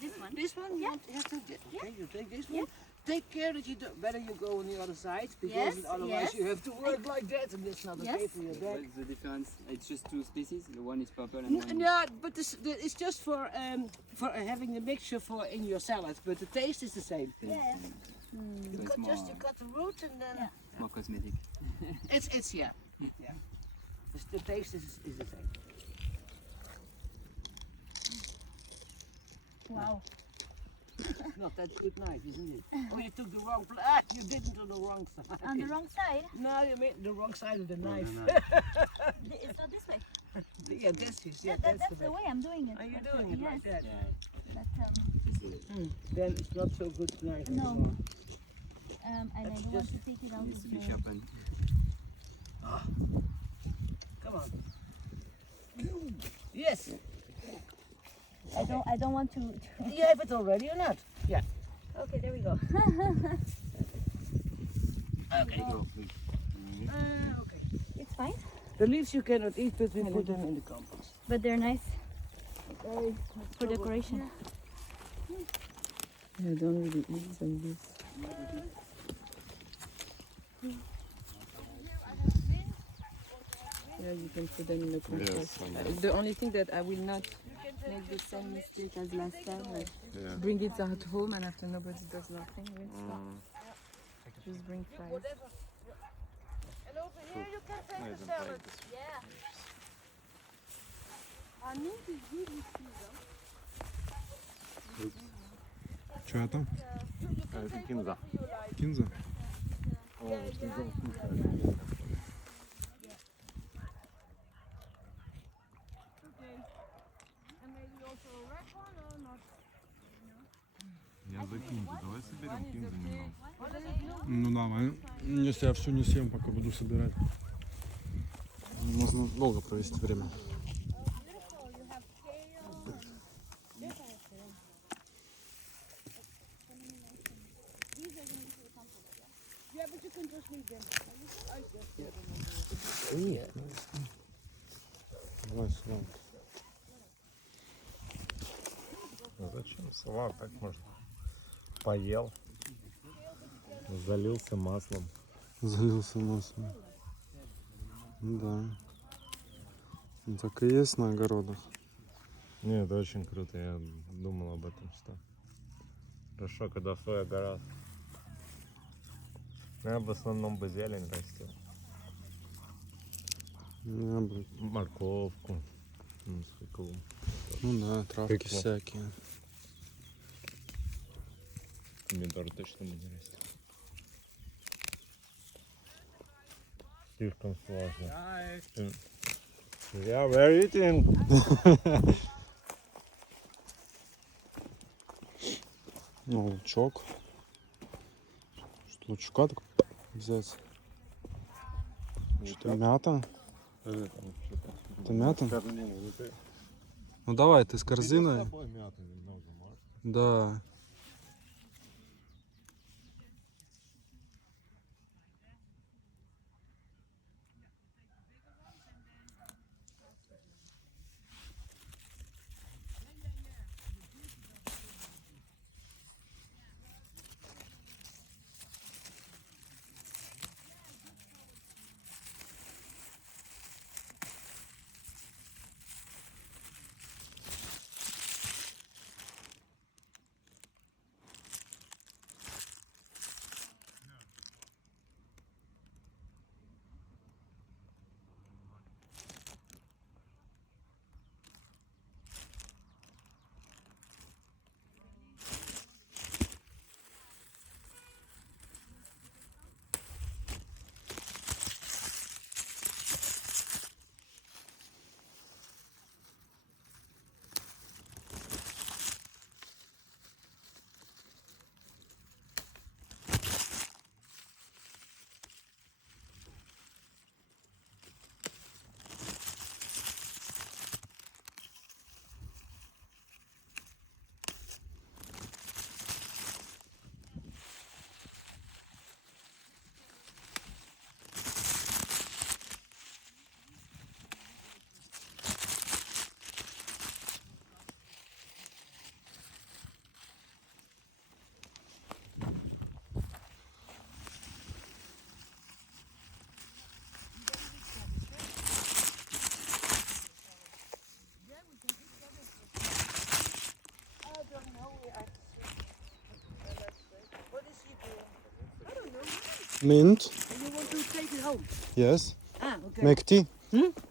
This one? This one? Yeah. You have to okay, you take this Yeah. one. Take care that you do, better you go on the other side because Yes, otherwise yes. you have to work like that and that's not okay Yes. for your What back. is the difference? It's just two species. The one is purple and one. Yeah, but it's just for having the mixture for in your salad, but the taste is the same. Yeah. You So cut it's just more, you cut the root and then more cosmetic. it's yeah. The taste is the same. Wow. Not that good knife, isn't it? Oh, you took the wrong. You didn't on the wrong side. On the wrong side? No, you made the wrong side of the knife. It's not this way. Yeah, that's it. Yeah, That's the the way I'm doing it. Are you But, doing it yes. like that? But, Then it's not so good knife No. anymore. and I That's don't want just- to take it out Needs of to be the... sharpened. Come on. Yes. I don't want to... You have it already or not? Yeah. Okay, there we go. Okay. Go, please. Okay. It's fine, The leaves you cannot eat, but we put them in the compost. but they're nice Okay. for decoration. I don't really eat some of this. Yeah, you can put them in the compost. The only thing that I will not make the same mistake as last time, like bring it at home and after nobody does nothing with stuff. Just bring fries. And over here you can take the salad. Yeah. I need to really see them. Что там? Это кинза. Кинза? О, кинза вкусная. Okay. And maybe also a red one or not? Я за кинзу. Давай соберем кинзу немного. Ну да, если я все не съем, пока буду собирать. Можно долго провести время. Yeah, but you can just leave them. Давай сюда. Ну зачем салат? Так можно. Поел. Залился маслом. Залился маслом. Да. Ну, так и есть на огородах. Не, это очень круто. Я думал об этом, что хорошо, когда свой огород. Я в основном бы зелень растил. Я бы- Морковку. Свеклу. Ну да, травки Тыкву. всякие. Помидор точно бы не растил. Слишком сложно. Yeah, we're eating. Ну, лучок. Что, лучка так взять? Что-то мята? Это мята? Ну давай, ты с корзиной? Да. Mint. And you want to take it home? Yes. Ah, okay. Make tea.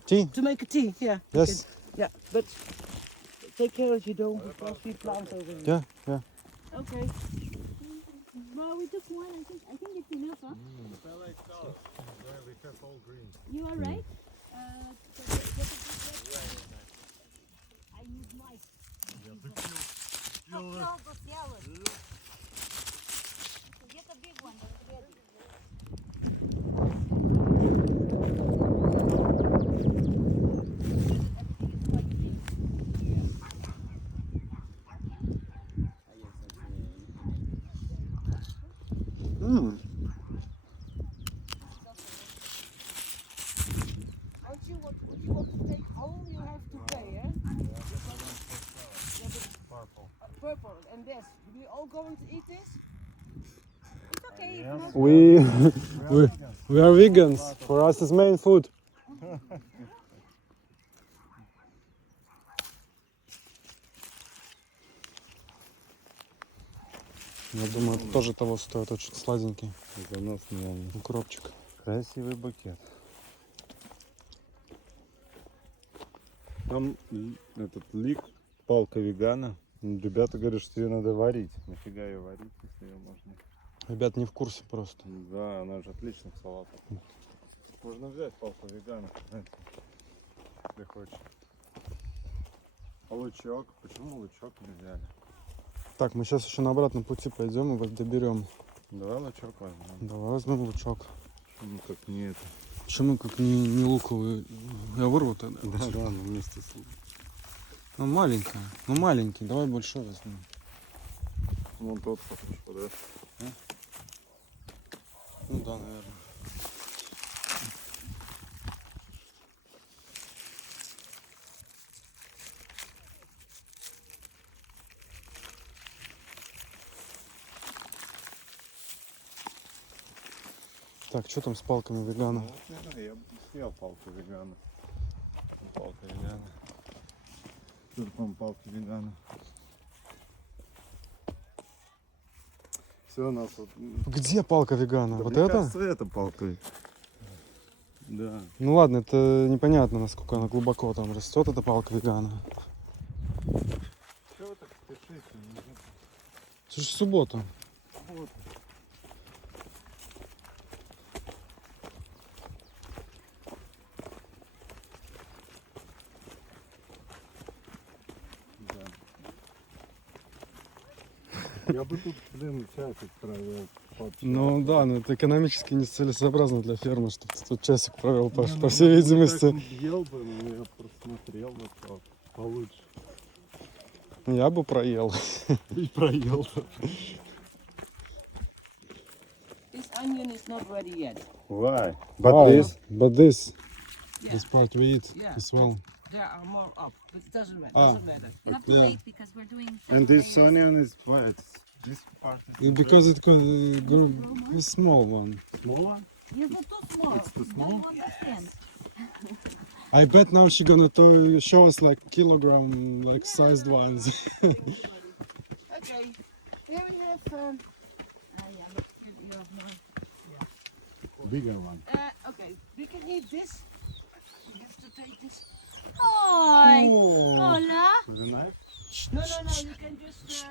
Tea. To make a tea, yeah. you Yes. can- yeah, but take care that you don't because we plant over here. Yeah, yeah. Okay. Well, we took one. I think it's enough, huh? You are right. I use my. Get a big one. Mm. Aren't you what you want to take home? You have to pay, eh? Purple and this. We all going to eat this? It's okay. We are vegans. For us it's main food. Я думаю, это тоже того стоит, очень сладенький. Заносный. Укропчик. Красивый букет. Там этот лик, палка вегана. Ребята говорят, что ее надо варить. Нафига ее варить, если ее можно? Ребят не в курсе просто. Да, она же отлично в салатах. Можно взять палку вегана, знаете, если хочешь. А лучок? Почему лучок не взяли? Так, мы сейчас еще на обратном пути пойдем и вас доберем. Давай лучок возьмем. Давай возьмем лучок. Ну как не это. Почему как не луковый? Я вырву тогда. Да, ну вместе с луком. Ну маленькая. Ну маленький, давай большой возьмем. Вон тот хорошо, да? Ну да, наверное. Так, что там с палками вегана? Ну, вот, наверное, я бы съел палку вегана. Палка вегана. Тут, по-моему, палки вегана. Все, у нас вот... Где палка вегана? Да, Вот мне это? кажется, это палка. Да. Ну ладно, это непонятно, насколько она глубоко там растет, эта палка вегана. Чего вы так спешите? Это же суббота. Вот. Я бы тут, блин, часик провел. Ну да, но это экономически нецелесообразно для фермы, чтобы ты тут часик провел, по всей видимости. Ел бы, но я просмотрел бы получше. Я бы проел. И проел. This onion is not ready yet. Why? But this Yeah. part we eat Yeah. as well. There are more up, but it doesn't matter. Ah. Doesn't matter. You have to Yeah. wait because we're doing. And this onion is white. This part is Because it's gonna be a small one. small one. You're too small. It's too I small. don't understand. I bet now she's gonna show us like kilogram, like sized ones. Okay. Here we have. Yeah, but you have more. Bigger one. Okay. We can eat this. We have to take this. Oi! Oh. Hola! With a knife? No. You can just.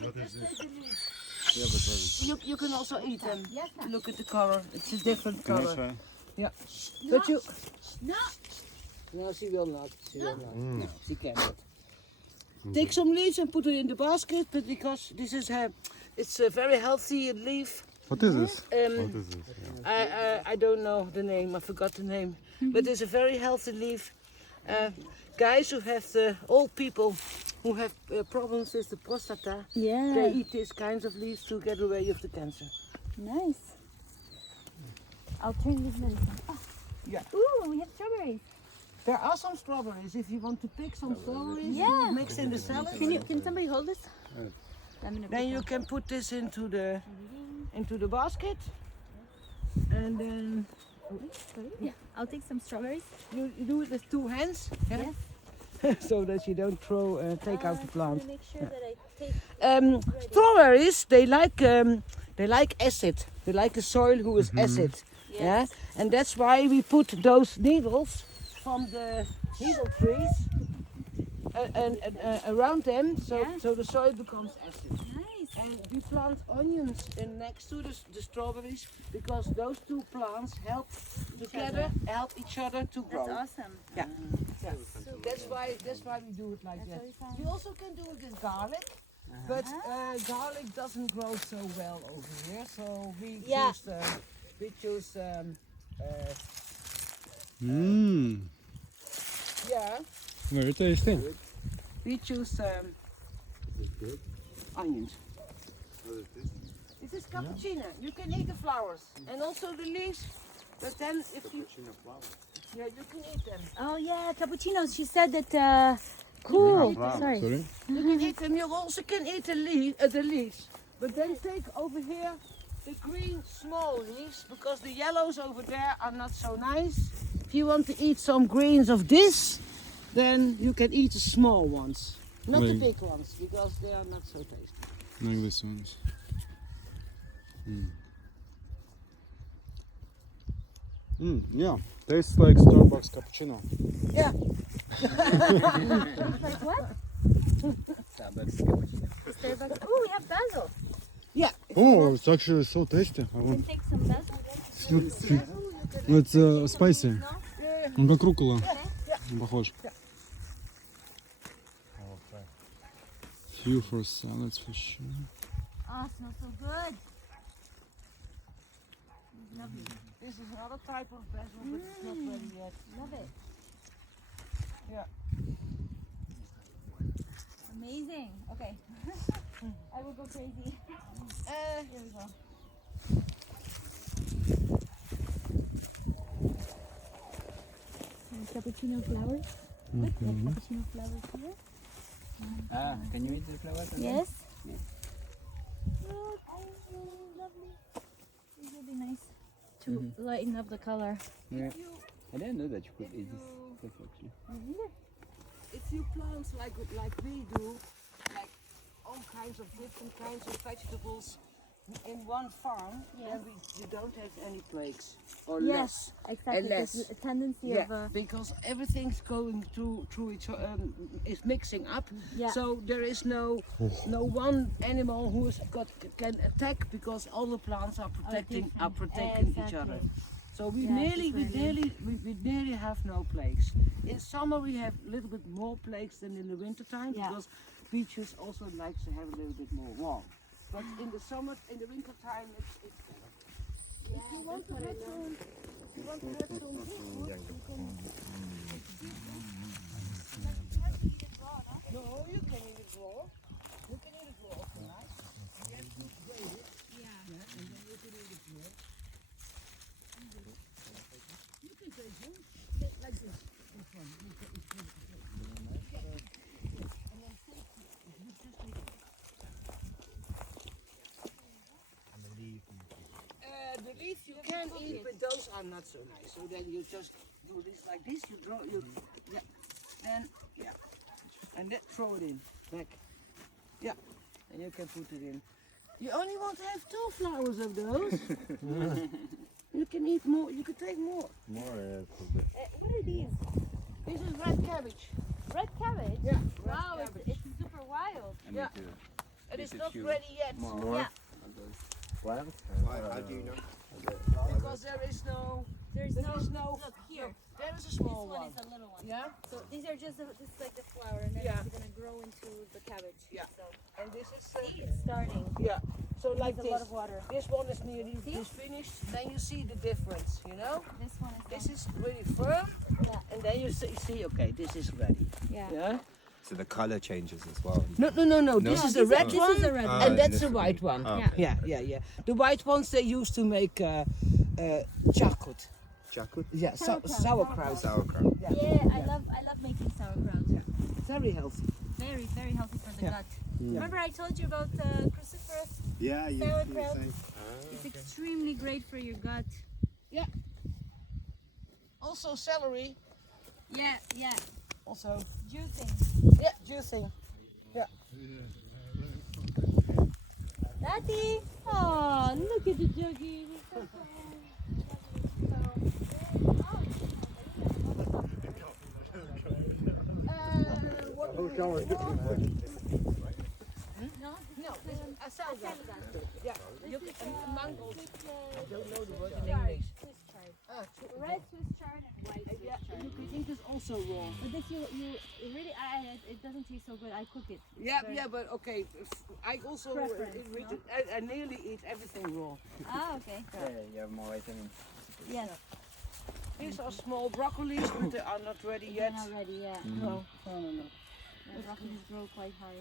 What is this? Take the leaf. Yeah, but what is You can also eat them. Yes, sir. Look at the color. It's a different Can I color. try? But you. No! No, she will not. She will not. Mm. She cannot. Take some leaves and put it in the basket, but because this is it's a very healthy leaf. What is this? What is this? Yeah. I don't know the name. I forgot the name. But it's a very healthy leaf. Guys who have the old people who have problems with the prostata, they Yeah. eat these kinds of leaves to get away with the cancer. Nice. I'll turn this medicine. Oh. Yeah. Ooh, we have strawberries. There are some strawberries. If you want to pick some strawberries, Yeah. mix in the salad. Can somebody hold this? I'm gonna Then pick you one. can put this into the basket, and then Yeah, I'll take some strawberries. you do it with two hands, yeah? Yes. So that you don't take out the I'm plant. gonna make sure that I take. Strawberries, they like they like acid. They like a soil who is acid. Yeah, and that's why we put those needles from the needle trees and around them, so the soil becomes acid. Nice. And we plant onions in next to the strawberries because those two plants help each other to grow. That's awesome. Yeah. That's why we do it like that. We also can do it with garlic, but garlic doesn't grow so well over here, so we choose Mmm, yeah, very tasty. we choose onions. This is cappuccino. You can eat the flowers and also the leaves, but then if you you can eat them. Oh yeah, cappuccinos. She said that. Cool. Sorry. Sorry? You can eat them. You also can eat the leaves, but then take over here the green small leaves because the yellows over there are not so nice. If you want to eat some greens of this, then you can eat the small ones, not the Like- big ones because they are not so tasty. Like this ones. Yeah, tastes like Starbucks cappuccino. Yeah. Like what? Starbucks cappuccino. Starbucks. Oh, we have basil. Yeah. Oh, it's actually so tasty. I You want. can take some basil. It's spicy. Он как рукола. Похож. Few for salads for sure. Oh, smells so good. Lovely. This is another type of basil, but it's not ready yet. Love it. Yeah. Amazing. Okay. I will go crazy. Here we go. Cappuccino flowers. Put the cappuccino flowers here. Ah, can you eat the flowers? as well? Yes. Yeah. Look, lovely. This will be nice to lighten up the color. Yeah. I didn't know that you could eat this stuff actually. If you plant like we do, like all kinds of different kinds of vegetables in one farm, then you don't have any plagues or less. Exactly. And less. There's a tendency Yeah, of because everything's going through each other, is mixing up. Yeah. So there is no one animal who can attack because all the plants are protecting each other. So we nearly have no plagues. In summer we have a little bit more plagues than in the winter time because beaches also like to have a little bit more warm. But in the summer, in the winter time, it's better. If you want to have some, no, you can eat it raw. You can eat it raw if you like. You have to grate it. Yeah. And then you can eat it raw. You can take it like this. This one. You can eat it. And then take it. You just take it. The leaf you can eat, but those are not so nice. So then you just do this like this. You draw, and then throw it in back. Yeah, and you can put it in. You only want to have 2 flowers of those. You can eat more. You can take more. More, what are these? This is red cabbage. Red cabbage? Yeah. Wow, red it's cabbage. super wild. And Yeah. make It is This not is you. ready yet. more Yeah. of those. Plants? How do you know? Because there is no. There's There no. is no. Look here. There is a This small one one. is a little one. Yeah. So these are just this is like the flower, and then Yeah. it's gonna grow into the cabbage. Yeah. So And this is. it's starting. Yeah. So like Needs a lot this. of water. This one is nearly is finished. Then you see the difference. You know. This one is. This is really firm. Yeah. And then you see, okay, this is ready. Yeah. Yeah. So the color changes as well. No. This is the red This one. is a red Ah, one. And that's this the would white be- one. oh, Yeah. okay. Yeah. The white ones they used to make chocolate. Chocolate? Yeah, Sauerkraut. sauerkraut. Sauerkraut. Yeah, I love making sauerkraut. Very healthy. Very healthy for the Yeah. gut. Remember I told you about cruciferous? Yeah, you Sauerkraut. saying. It's extremely great for your gut. Also celery. Yeah. Also, Juicing. yeah, juicing. That Daddy! Oh, look at the doggy. No, this is acelga. Yeah, you can mangoes. I don't know the word in English. Red Swiss chard and white Swiss Yeah, chard. you can eat this also raw. But this you really it doesn't taste so good. I cook it. Yeah, but okay. I also Preference, I nearly eat everything raw. Ah, okay. Yeah, you have more vitamins. Yes. These are small broccolis, but they are not ready They're yet. not ready, yeah. No. The broccolis grow quite high.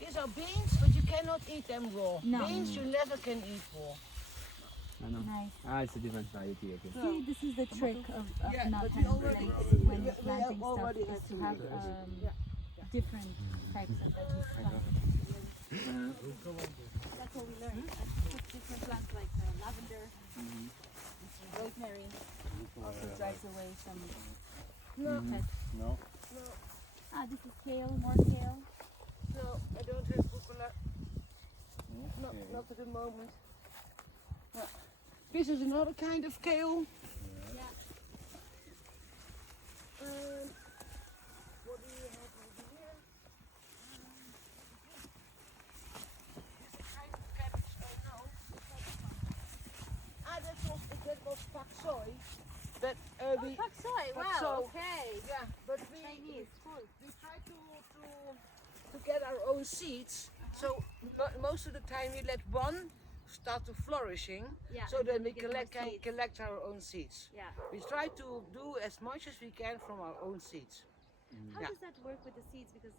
These are beans, but you cannot eat them raw. No. Beans you never can eat raw. I know. Nice. Ah, it's a different variety, okay. See, this is the trick of Yeah, not but we having already- plates when we- you're we planting stuff already is had to some have of those. different types of veggies planted. That's what we learned. Put different plants like lavender, rosemary. Also drives away some pests. No. Ah, this is kale, more kale. No, I don't have rucola. Not at the moment. No. This is another kind of kale. Yeah. What do you have over here? This is a kind of cabbage. No. That was pak soy. But we Pak soy, Pak wow, soy. okay. yeah, but Chinese, cool. we try to get our own seeds. So most of the time we let one start to flourishing, Yeah, so and then we get more can seeds. collect our own seeds. Yeah. We try to do as much as we can from our own seeds. How Yeah. does that work with the seeds? Because,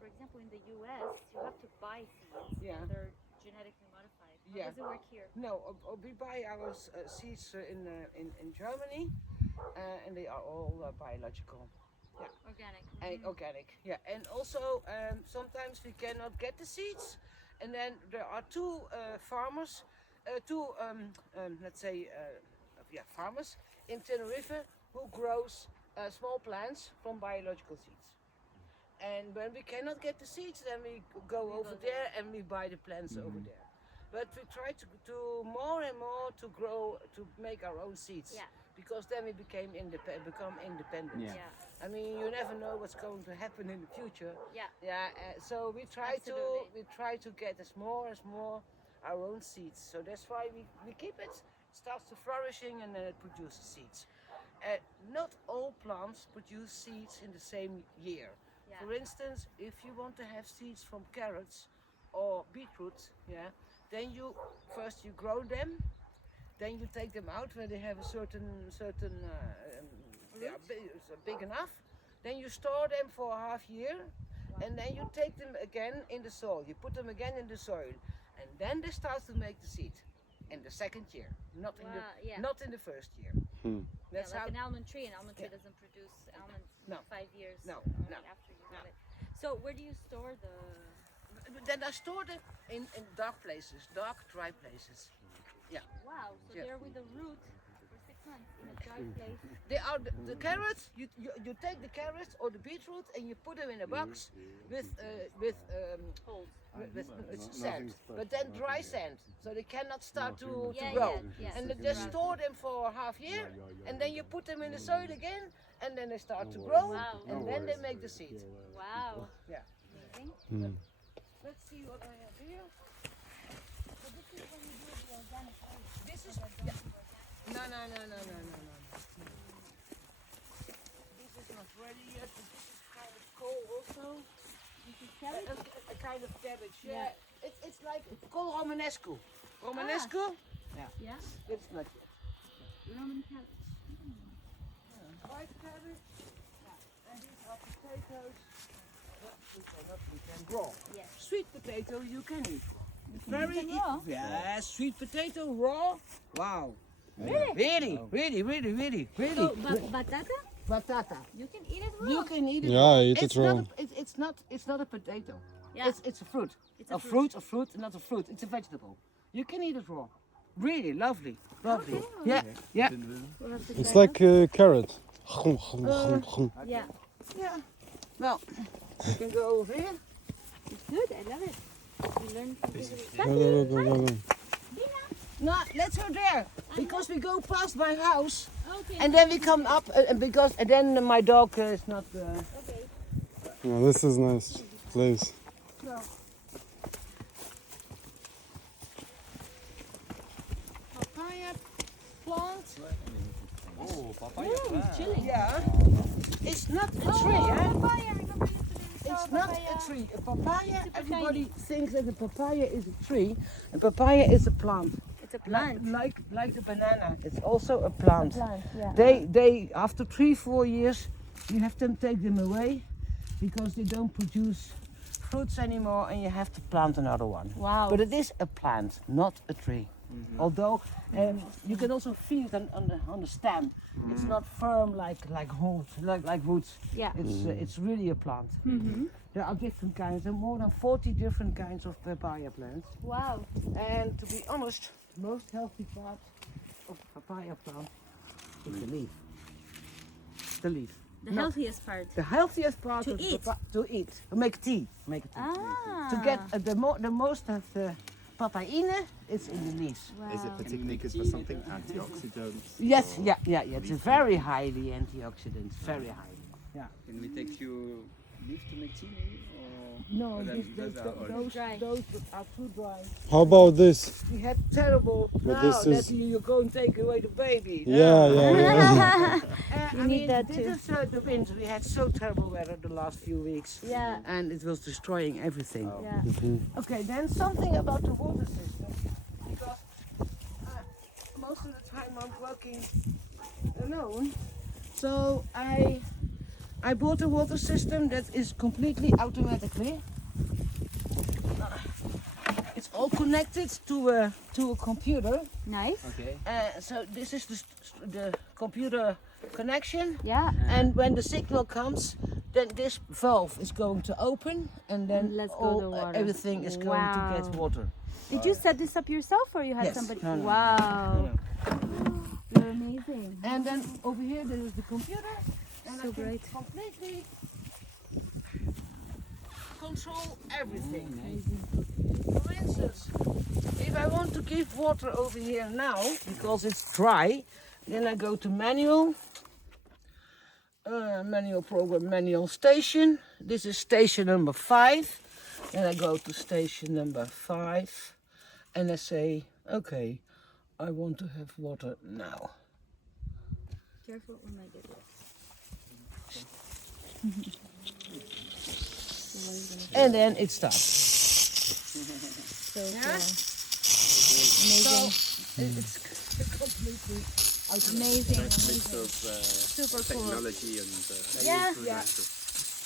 for example, in the US, you have to buy seeds. Yeah. And they're genetically modified. How Yeah. does it work here? No, we buy our seeds in Germany, and they are all biological. Organic. And organic, yeah. And also sometimes we cannot get the seeds, and then there are two farmers, let's say, farmers in Tenerife who grows small plants from biological seeds. And when we cannot get the seeds, then we go over there and we buy the plants over there. But we try to more and more to grow, to make our own seeds. Yeah. Because then we become independent. Yeah. I mean, you never know what's going to happen in the future. Yeah. Yeah. So we try Absolutely. to get as more our own seeds. So that's why we keep it. Starts to flourishing and then it produces seeds. Not all plants produce seeds in the same year. Yeah. For instance, if you want to have seeds from carrots or beetroot, yeah, then you grow them. Then you take them out when they have a certain big enough. Then you store them for a half year, and then you take them again in the soil. You put them again in the soil, and then they start to make the seed. In the second year, not in the first year. That's like how. an almond tree. An almond tree doesn't produce almonds No. 5 years No, no, after you have it. So where do you store the... Then I store them in dark places, dark, dry places. Wow, so Yeah. they're with the root for 6 months in a dry place. They are the carrots. You take the carrots or the beetroot and you put them in a box with Holes. sand, but then dry sand, so they cannot start to Yeah, grow. yeah. And then just store them for a half year, and then you put them in the soil again, and then they start to grow, Wow. and then they make the seed. Wow. Yeah. Amazing. Let's see what I have here. So this is when you do the organic way. This is no. This is not ready yet. But this is kind of coal also. This is cabbage? A kind of cabbage. Yeah. Yeah. It's like called Romanesco. Romanesco? Yeah. It's not yet. Roman cabbage. White cabbage. And these are potatoes. Which are not we can grow. Yes. Sweet potato you can eat raw. Very eat raw? Yeah, sweet potato raw. Wow. Really? Really. So, batata? Batata. You can eat it raw? You can eat it Yeah, raw. eat it It's raw. not it's not a potato. Yeah. It's a fruit. It's a a fruit, not a fruit. It's a vegetable. You can eat it raw. Really lovely. Okay. Yeah. We'll have to It's try like a carrot. Yeah. Well, you can go over here. it. It's good, I love it. Go. No, let's go there because we go past my house Okay. and then we come up and then my dog is not. Yeah, this is nice place. Papaya plant. Oh, papaya plant. Yeah, it's not a tree, eh? It's not a tree. A papaya. Everybody thinks that a papaya is a tree, and papaya is a plant. It's a plant. Like the banana, it's also a plant. Yeah. They after 3-4 years, you have to take them away because they don't produce fruits anymore, and you have to plant another one. Wow. But it is a plant, not a tree. Although you can also feel it on the stem. It's not firm like roots. Yeah. It's really a plant. There are different kinds. There are more than 40 different kinds of papaya plants. Wow. And to be honest, the most healthy part of a papaya plant is the leaf. The leaf. The healthiest part. The healthiest part To of eat? to eat. Make tea. Make a tea. Ah. To get the most of the papaine is in the leaves. Wow. Is it particularly good for something? Antioxidants? Yes, yeah. It's a very highly antioxidant. Very highly. Can we take few leaves to make tea maybe? No, those are orange. Dry. those are too dry. How about this? We had terrible. But Now this that is- you're going to take away the baby. Yeah. You I need mean, that this too. is the winter. We had so terrible weather the last few weeks. Yeah. And it was destroying everything. Yeah. Okay, then something about the water system. Because most of the time I'm working alone. So I bought a water system that is completely automatically. It's all connected to a computer. Nice. Okay. So this is the computer connection. Yeah. And when the signal comes, then this valve is going to open, and then And let's go the water. everything is going to get Wow. water. Did you set this up yourself or you had Yes. somebody? No, no. Wow. You're amazing. And then over here there is the computer, and So I can great. completely control everything. For instance, if I want to give water over here now because it's dry, then I go to manual. Manual program, manual station. This is station number 5. Then I go to station number 5 and I say, okay, I want to have water now. Careful, we might get wet. And then it starts. So Yeah? cool. So Amazing. it's completely Amazing. Mix Amazing. of Super cool. technology and Yeah. natural.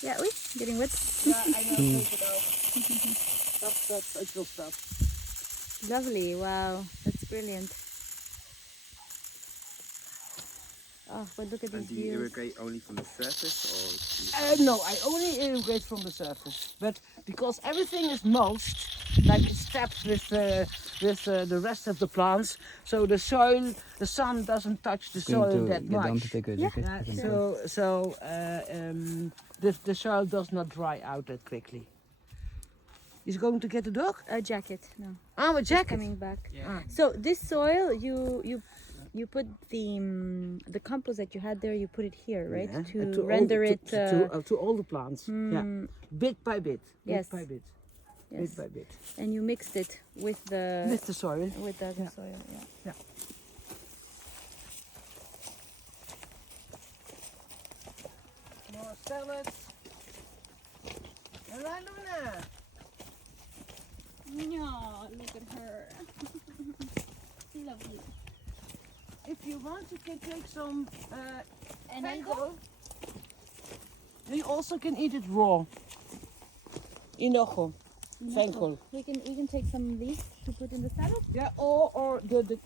Yeah. Oi, getting wet. Yeah, I know, take it off. Stop, it will stop. Lovely. Wow. That's brilliant. Oh, but look at And these do you views. irrigate only from the surface or do you No, I only irrigate from the surface, but because everything is mulched, like it's tapped with the rest of the plants, so the soil, the sun doesn't touch the soil that much. take a jacket. The soil does not dry out that quickly. He's going to get a dog? A jacket. No. Oh, a It's jacket. coming back. Ah. So this soil, you put the compost that you had there. You put it here, right? Yeah, To render it. to all the plants. Yeah, bit by bit. Yes. Bit by bit. Yes. Bit by bit. And you mixed it with the With the soil. with the other Yeah. soil. Yeah. Yeah. More salads. Hola, Luna. No, look at her. Lovely. If you want, you can take some And Finca. You also can eat it raw. Inojo. Finca. we can take some of these to put in the salad. Yeah, or the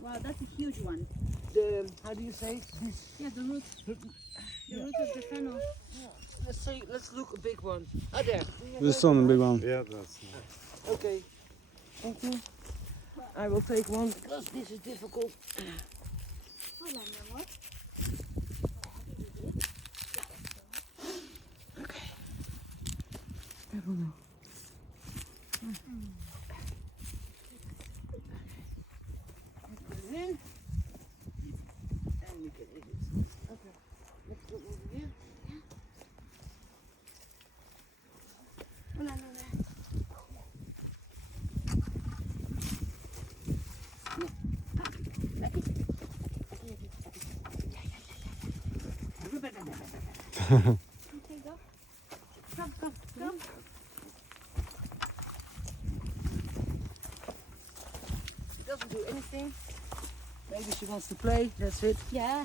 Wow, that's a huge one. how do you say this? Yeah, the root. The root of the fennel. Let's look a big one. Ah, there. This one, the big one. Yeah, that's nice. Okay. Thank you. I will take one because this is difficult. Hola, mi amor. Put it in. And we can eat it. Okay. Let's go over here. No. Okay, go. Come. She doesn't do anything. Maybe she wants to play, that's it. Yeah.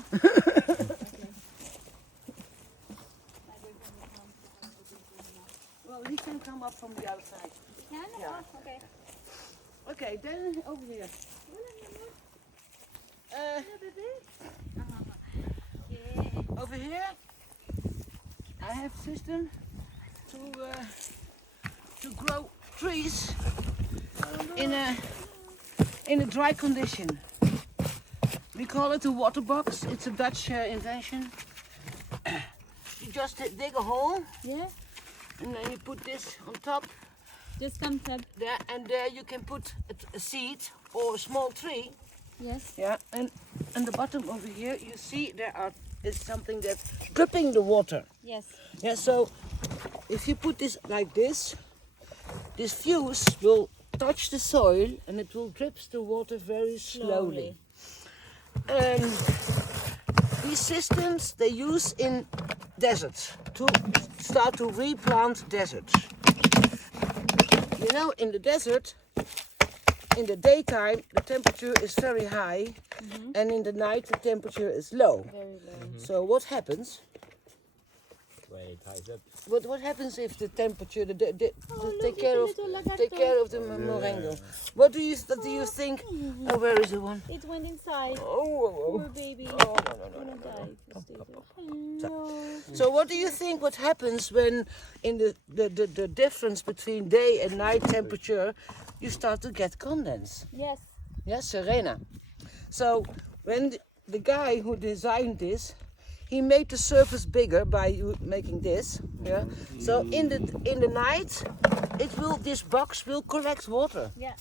Well, he can come up from the outside. Yeah. Yeah. Oh, okay. Okay, then over here. Over here, I have a system to grow trees in a dry condition. We call it a water box. It's a Dutch invention. You just dig a hole Yeah. and then you put this on top Just come up. there, and there you can put a seed or a small tree. Yes. Yeah, and on the bottom over here you see is something that's dripping the water. Yes. Yeah, so if you put this like this fuse will touch the soil and it will drip the water very slowly. These systems they use in deserts to start to replant deserts. You know, in the desert, in the daytime the temperature is very high, and in the night the temperature is low. Very low. So what happens? Well, it ties up. What happens if the temperature look, take care of it's a little take care of the moringa? What do you think? Oh, where is the one? It went inside. Oh. Poor baby. Oh, no. Gonna die. if you stay there. Hello. So what do you think what happens when in the difference between day and night temperature you start to get condense? Yes. Yes, Serena. So when the guy who designed this, he made the surface bigger by making this. Yeah. So in the night, this box will collect water. Yeah.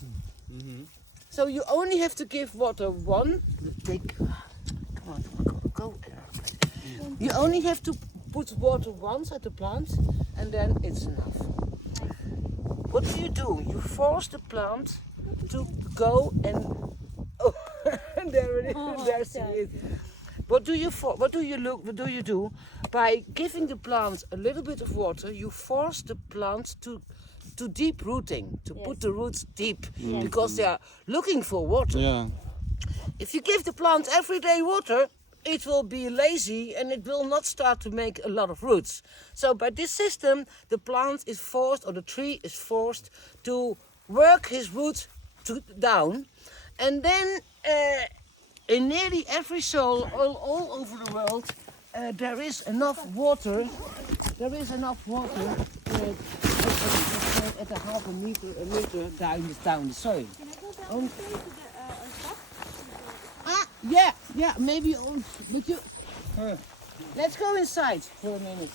So you only have to give water one. Come on, go. You only have to put water once at the plant, and then it's enough. What do? You force the plant to go and there it is. Oh, There she is. What do you do? By giving the plant a little bit of water, you force the plant to deep rooting, to put the roots deep, because they are looking for water. Yeah. If you give the plant everyday water, it will be lazy and it will not start to make a lot of roots. So by this system, the plant is forced, or the tree is forced, to work his roots down, and then in nearly every soil all over the world, there is enough water. There is enough water at a half a meter down the soil. Can I go down to the stuff? Yeah, maybe. But you. Let's go inside for a minute.